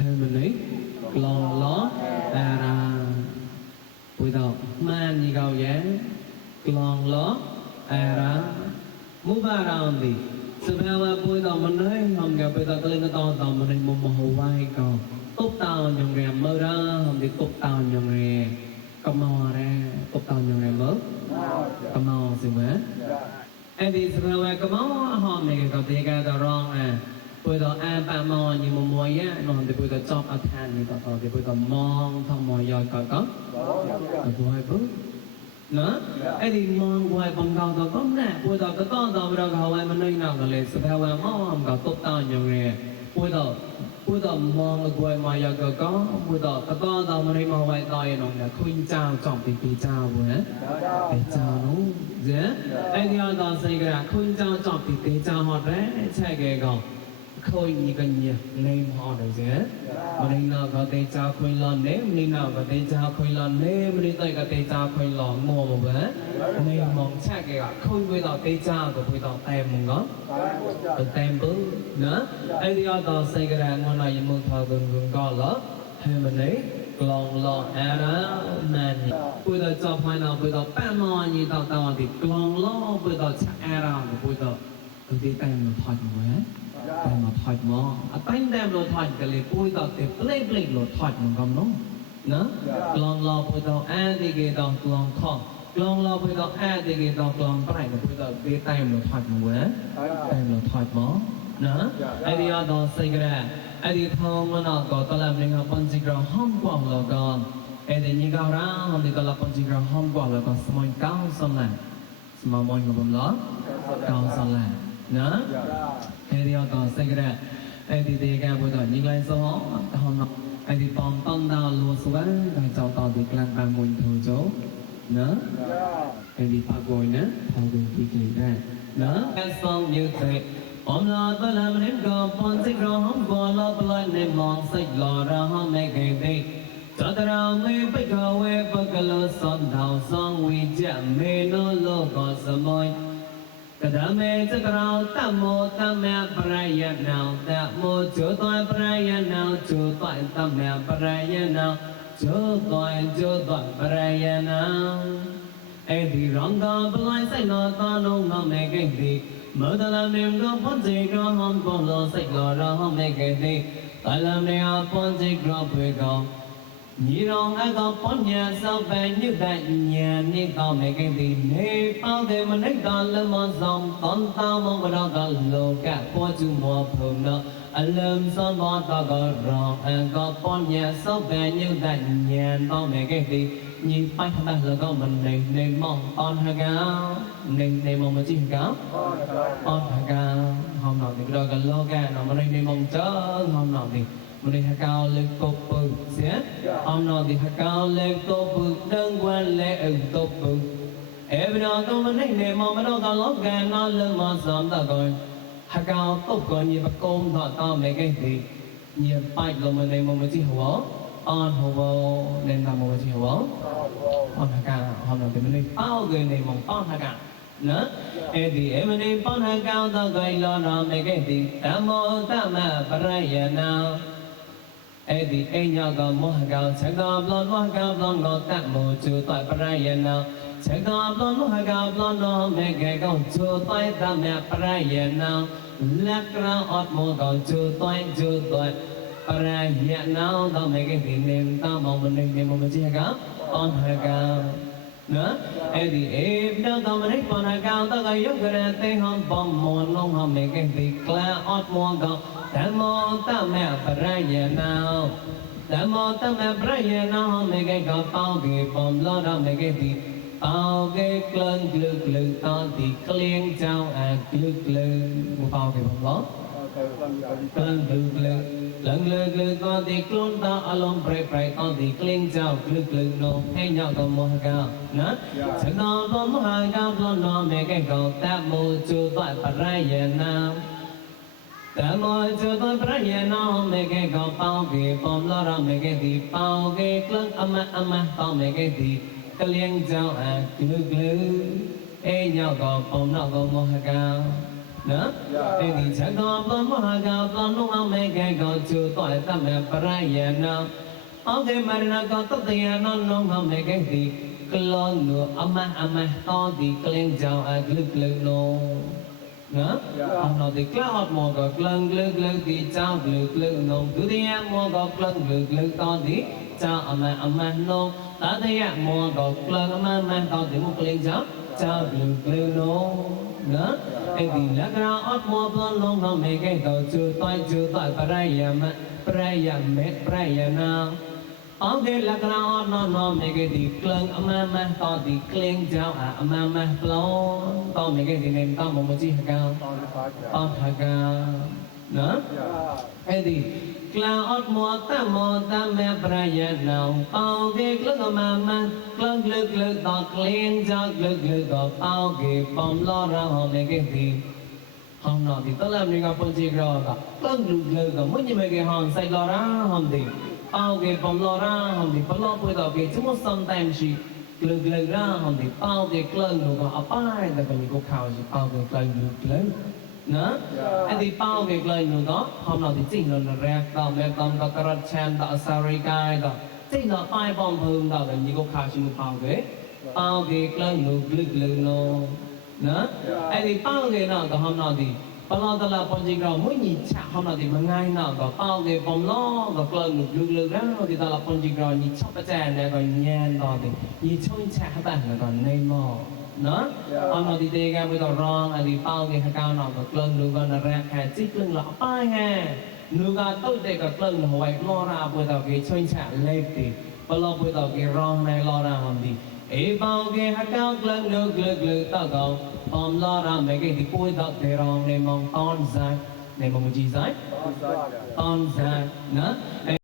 harmony long lo ara bùi đầu man gì gạo giá long lo ara mu ba ra đi sự bao bùi đầu mình nói không gặp bùi đầu tới nó to tàu mình một màu vai còn tốt tàu nhung rè mơ ra không đi tốt tàu nhung rè cầm mò ra tốt tàu nhung rè mớ cầm mò gì mà anh đi sự bao cầm mò họ này có thể cái tàu rong à bùi đầu ăn ba mò như một mùa á nó thì bùi đầu chọc ăn than như tàu thì bùi đầu mong thong mò dòi có bùi bút nữa anh đi mong bùi bằng cầu tàu có nè bùi đầu cái to tàu đầu cầu ai mình nơi nào có lệ sự bao mò không có tốt tàu nhung rè bùi đầu mong là bùi mà giờ có bùi đầu cái to tàu mình đi mò vài tỏi nó là khuyên chào chọc thì chào bùi á để chào nó dễ anh đi ở đó xây cái khuyên chào chọc thì chào họ đấy chạy cái gò khôi như cái gì nên họ được dễ mà đi nào có thể chào khuyên lon nếu đi nào có thể chào khuyên lon nếu đi tới có thể chào khuyên lon mua một bữa nên mong chạy cái khôi bùi đầu thể chào của bùi đầu tem một ngón từ tem bữa nữa anh đi ở đó xây cái ngon này muốn thọ gần gò lỡ hay mình ấy lòng lo à đó mà bùi đầu cho phải nào bùi đầu ba mò như tao thì lòng lo bùi đầu chắc à đó bùi đầu từ đi tem một thọ mộtแต่มาถอดหม้อตั้งแต่เราถอดกันเลยปุ้ยต่อเต็มเล็กเราถอดมันก็น้องนะกลองรอปุ้ยต่อแอร์ดีเกต่อกลองข้อกลองรอปุ้ยต่อแอร์ดีเกต่อกลองปลายกับปุ้ยต่อเกแต่เราถอดมันเว้ยแต่เราถอดหม้อนะไอ้ที่เราต่อใส่กระไอ้ที่ทองมันออกก็ตอนแรกเนี่ยปัญจิกระห้องกว้างเราก็ไอ้ที่นี่ก็ร้างที่ตอนแรกปัญจิกระห้องกว้างเราก็สมัยเก้าสมัยสมัยมอยกับผมล้อเก้าสมัยนะไอ้ที่เราต่อใส่กระไอ้ที่เด็กบุตรยิ่งไล่ซ้อทำนองไอ้ที่ปอมต้นดาวลัวสวยแต่เจ้าต่อที่กลางกลางมุนถูโจนะไอ้ที่ปากโวยนะทำเป็นที่เก่งได้นะแค่ซ้อมยืดเตะปอมลาตะลามันเห็นก็ปอนสิกร้องบอลปลายในมองใส่หล่อเราไม่เก่งดีจัตราไม่ไปเข้าเวปกะลสอนดาวสองวิจัยเมนูโลกสมัยกระดาษเมฆกระเราตั้งโมตั้งแม่ปลายนาวตั้งโมจูตัวปลายนาวจูตัวตั้งแม่ปลายนาวจูตัวปลายนาวไอ้ที่ร้องก็ปลายใส่หลอดตาลงน้ำไม่เก่งดีเมื่อตะลำเนียมก็พ้นใจก็ห้องก็รอใส่หลอดเราไม่เก่งดีตะลำเนียมพ้นใจก็เพื่อก็nhìn rong ai có bốn nhà sao về như đại nhà nên tao mấy cái gì này bao thế mà lấy tao lên mòn dòng con tao mong vào đó tao lô cả qua chú mùa phồng đó anh lâm son mò tao có rong ai có bốn nhà sao về như đại nhà tao mấy cái gì nhìn bay thằng ta là có mình này nên mong on hai cao nên mong mà chỉ cao on hai cao hôm nào thì rồi gần lô cả nào mà nên mong chớ hôm nào thì mình đi cao lên top bự xé ông nói thì cao lên top bự đơn quan lệ top bự em bây giờ tôi mình đi mà đâu tao lót gan nó lên mà sớm tao coi cao top coi như bác côn thọ tao mấy cái gì nhiều bài rồi mình đi mà mình chỉ hiểu on hiểu nên tao mà chỉ hiểu on cao hôm nào thì mình đi bao người này mong on cao nữa em thì em đi bao cao tao coi lo nó mấy cái gì ta mô ta mà phải nào ai thì anh nhau có mua gạo chẳng có lon mua gạo lon nó tạm mua chưa tại Parai nào chẳng có lon mua gạo lon nó mấy cái con chưa tại ta mẹ Parai nào lắc ra ọt mua gạo chưa tại Parai nào tao mấy cái gì nên tao mong mình nên mong chỉ gạo on gạo nữa ai thì em đâu tao mình hết còn gạo tao có giúp cái này tay không bom mòn nông không mấy cái gì là ọt mua gạo ta mô ta mẹ Parai nào ta mô ta mẹ Parai nào mấy cái có bao cái bom lo đó mấy cái gì bao cái cơn glư to thì clean trao glư một bao cái bom lo cơn glư to thì clone ta along pray to thì clean trao glư no hay nhau có mua cao nữa chẳng có lo mua cao lo no mấy cái có ta mô chu tại Parai nào ta môi cho tôi phải nó mấy cái có bao cái bom lo ra mấy cái gì bao cái cơn âm bao mấy cái gì cái liên giao glư ê nhau có bom nó có mua cao နော်အဲ့ဒီချက်တော်ဘမဟာကတော်လုံးအောင်မဲခဲကောကျိုးတော်တတ်မဲ့ပရယနာအောက်ကေမရဏကောတတယနောလုံးအောင်မဲခဲဒီကလောနိုအမတော်ဒီကလင်းကြောင်အဂလုကလုလုံးနော်အောင်တော့ဒီကလောက်မောကကလန်ဂလုကလုဒီကြောင်ဂလုကလုလုံးဒုတိယမောကကလန်ဂလုကလုတော်ဒီကြောင်အမလုံးတတိယမောကကလန်အမတော်ဒီမကလင်းကြောင်ကြောင်ဂလုကလုလုံးနော်အဲ့ဒီလက္ခဏာအမောပလုံးကမေကေတော့ကျူတိုင်ပရယနာအောက်ကေလက္ခဏာအနောမေကေဒီကလန်အမတော်ဒီကလင်းကြောင်အမပလုံးတော့မေကေဒီနေတော့မမကြီးဟကောင်အောက်ဟကောင်နော်အဲ့ဒီကလန်အမောတမေပရယနာအောက်ကေကလန်အမကလန်ဂလုတော့ကလင်းကြောင်ဂလုတော့အောက်ကေပုံလောရဟောမေကေဒီဟောင်းတော့ဒီတလမေကပုံကြည့်ကြောကကလန်ဂလုတော့မညမေကေဟောင်းဆိုင်လောရဟောင်းဒီအောက်ကေပုံလောရဟောင်းဒီပလောပွေတော့ကေကျွန်မ sometimes ရှိဂလုရဟောင်းဒီအောက်ကေကလန်လို့ကအပိုင်းတဲ့ကလေးကိုခေါ်စီအောက်ကေကလန်နော်အဲ့ဒီပေါင်းကေကလေးလို့တော့ဟောင်းတော့ဒီကျင်းလို့ရဲတော့မဲတော့ကရတ်ချန်တော့အစာရိကိုင်းတော့ကျင်းတော့ပိုင်းပုံဖုံတော့ဒီကိုခါရှိမှုပေါင်းကေကလေးလို့ဂလုလို့နော်အဲ့ဒီပေါင်းကေတော့ဟောင်းတော့ဒီပလောတလာပုံကြီးကမွညချဟောင်းတော့ဒီမငိုင်းတော့ပေါင်းကေပုံလောကကလေးလို့ဂလုတော့ဒီတလာပုံကြီးကညချပကြတဲ့ကညံတော့ဒီညချုံချဟတဲ့ကတော့နေမောနော်အောင်တော့ဒီတေကမွေးတော့ wrong အဲ့ဒီပေါင်းကေဟကောင်တော့ကလန်လူကနရခဲจิกလအပိုင်းဟဲလူကတုတ်တဲ့ကကလန်ဟိုက်လောရာပွေတော့ကေချွင်းချလက်တီပလောပွေတော့ကေ wrong နဲ့လောရာဟမ်ဒီအေပေါင်းကေဟကောင်ကလန်လူဂလုတော့ကောင်ပေါင်းလောရာမေကေဒီပွေတော့တေရောင်းနေမောင်တောင်းဆိုင်နေမောင်ကြီးဆိုင်တောင်းဆိုင်နော်